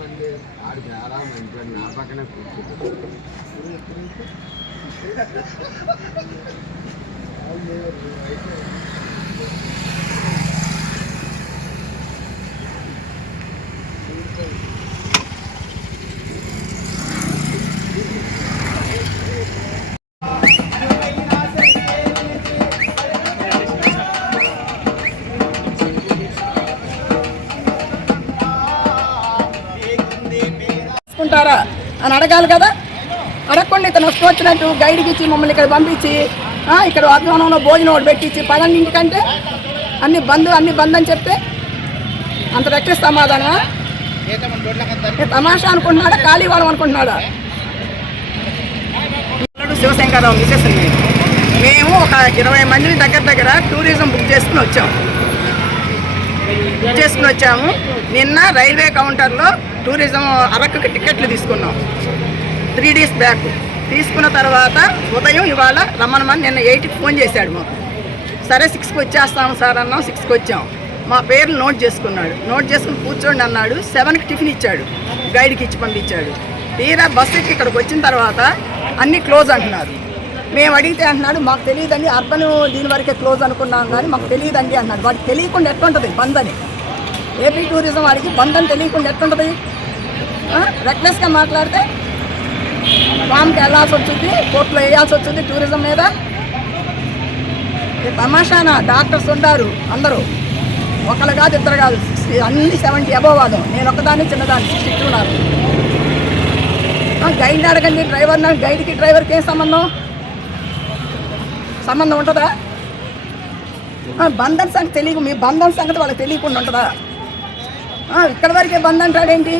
మంది ఆడు చాలా మంచి నా పక్కనే కూర్చుంటారు. అని అడగాలి కదా. అడగకుండా ఇతను వచ్చినట్టు గైడ్కి ఇచ్చి మమ్మల్ని ఇక్కడ పంపించి ఇక్కడ అధ్వానంలో భోజనం ఒకటి పెట్టించి పదండి ఇంటికంటే అన్ని బంద్ అని చెప్తే అంత రెక్కి సమాధానం. తమాషా అనుకుంటున్నాడా, ఖాళీ వాళ్ళం అనుకుంటున్నాడా? శివశంకరరావు మిసెస్ మేము ఒక 20 మందిని దగ్గర టూరిజం బుక్ చేసుకుని వచ్చాము. నిన్న రైల్వే కౌంటర్లో టూరిజం అరకుకి టికెట్లు తీసుకున్నాం 3 days బ్యాక్. తీసుకున్న తర్వాత ఉదయం ఇవాళ రమ్మనమని నిన్న 8కి ఫోన్ చేశాడు మాకు. సరే 6కి వచ్చేస్తాము సార్ అన్నాం. 6కి వచ్చాం. మా పేర్లు నోట్ చేసుకున్నాడు. నోట్ చేసుకుని కూర్చోండి అన్నాడు. 7కి టిఫిన్ ఇచ్చాడు, గైడ్కి ఇచ్చి పంపించాడు. తీరా బస్సు ఎక్కి ఇక్కడికి వచ్చిన తర్వాత అన్నీ క్లోజ్ అంటున్నారు. మేము అడిగితే అంటున్నాడు మాకు తెలియదండి, అర్బన్ దీని వరకే క్లోజ్ అనుకున్నాం కానీ మాకు తెలియదండి అన్నాడు. వాడికి తెలియకుండా ఎట్లుంటుంది బంద్ అని? ఏపీ టూరిజం వాడికి బంద్ అని తెలియకుండా ఎట్లుంటుంది? రెక్లెస్గా మాట్లాడితే ఫామ్కి వెళ్ళాల్సి వచ్చింది, కోర్టులో వేయాల్సి వచ్చింది టూరిజం మీద. తమాషానా డాక్టర్స్ ఉంటారు అందరూ, ఒకళ్ళు కాదు ఇద్దరు కాదు, అన్ని 70 అబోవ్ వాదం. నేను ఒకదాన్ని చిన్నదాన్ని 62 ఉన్నారు. గైడ్ని అడగండి, డ్రైవర్ని, గైడ్కి డ్రైవర్కి ఏం సంబంధం ఉంటుందా? బంధన్ సంగతి తెలియదు, మీ బంధన్ సంగతి వాళ్ళకి తెలియకుండా ఉంటుందా? ఇక్కడ వరకే బంద్ అంటాడేంటి?